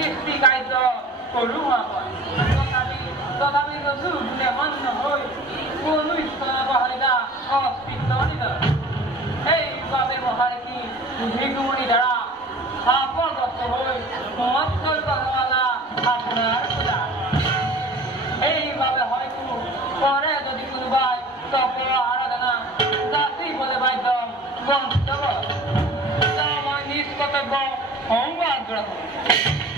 সৃষ্টি কাৰ্য কৰোঁ তথাপি যোনে মান্য হৈ কোনো ঈশ্বৰবাহিতা অস্তিত্ব নিদৰ সেইবাবে মহাৰিষি ভিগুমণি দ্বাৰা শাপগ্ৰস্ত হৈ মৎস্য আপোনাৰ পূজা সেইবাবে হয়তো কৰে যদি কোনোবাই তপৰ আৰাধনা যাচিবলৈ বাধ্য বঞ্চিত মই নিজ কৰ্তব্য সংবাদ গ্ৰহণ